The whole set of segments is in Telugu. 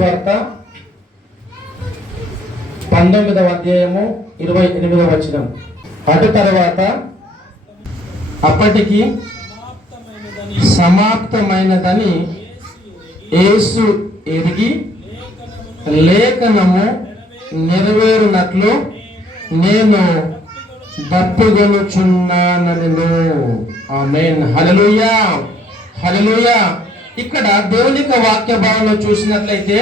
సువార్త. పంతొమ్మిదవ అధ్యాయము ఇరవై ఎనిమిదవ వచనం. అటు తర్వాత అప్పటికి సమాప్తమైనదని యేసు ఎరిగి లేఖనము నెరవేరునట్లు నేను దప్పిగొనుచున్నానను ఆమెన్. హలలుయా హలలుయా ఇక్కడ దేవుని యొక్క వాక్య భావంలో చూసినట్లయితే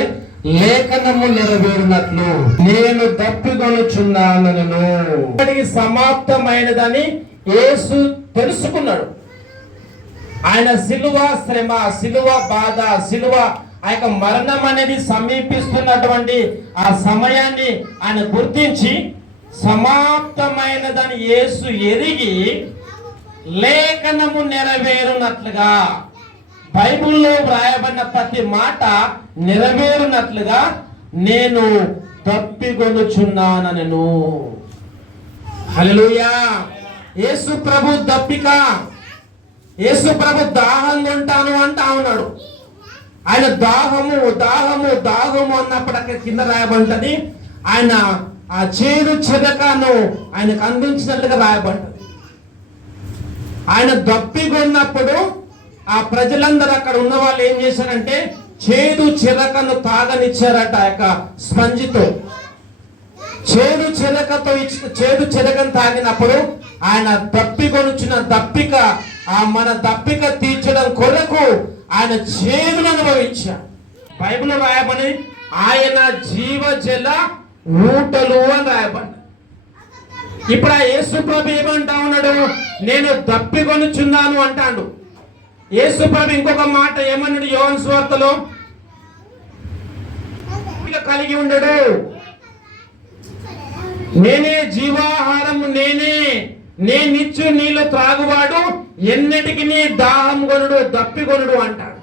లేఖనము నెరవేరునట్లు. నేను దప్పిగొనుచున్నానను ఇప్పటికి సమాప్తమైనదని యేసు తెలుసుకున్నాడు. ఆయన సిలువ శ్రమ సిలువ బాధ సిలువ ఆ యొక్క మరణం అనేది సమీపిస్తున్నటువంటి ఆ సమయాన్ని ఆయన గుర్తించి సమాప్తమైనదని యేసు ఎరిగి లేఖనము నెరవేరునట్లుగా బైబిల్లో వ్రాయబడిన ప్రతి మాట నెరవేరునట్లుగా నేను తప్పికొనుచున్నానను హలోయా యేసు ప్రభు దప్పిక. యేసు ప్రభు దాహం ఉంటాను అంటా ఉన్నాడు. ఆయన దాహము దాహము దాహము అన్నప్పుడు అక్కడ కింద రాయబడ్డది ఆయన ఆ చేదు చెదకను ఆయనకు అందించినట్లుగా రాయబడ్డది ఆయన దప్పిగొన్నప్పుడు ఆ ప్రజలందరూ అక్కడ ఉన్న వాళ్ళు ఏం చేశారంటే చేదు చిరకను తాగనిచ్చారట ఆ యొక్క స్పంజితో. చేదు చిరకతో ఇచ్చిన చేదు చిరకను తాగినప్పుడు ఆయన దప్పికొనుచిన దప్పిక ఆ మన దప్పిక తీర్చడం కొరకు ఆయన చేదును అనుభవించారు బైబిల్ రాయబడి ఆయన జీవజల ఊటలు అని రాయబడి. ఇప్పుడు ఆ యేసు ప్రభు ఏమంటా ఉన్నాడు? నేను దప్పికొనుచున్నాను అంటాడు. యేసు ప్రభు ఇంకొక మాట ఏమన్నాడు? యోన్ స్వార్తలో? కలిగి ఉండడు నేనే జీవాహారం నేనే నేనిచ్చు నీళ్ళు త్రాగువాడు ఎన్నటికి నీ దాహం కొనుడు దప్పికొనుడు అంటాడు.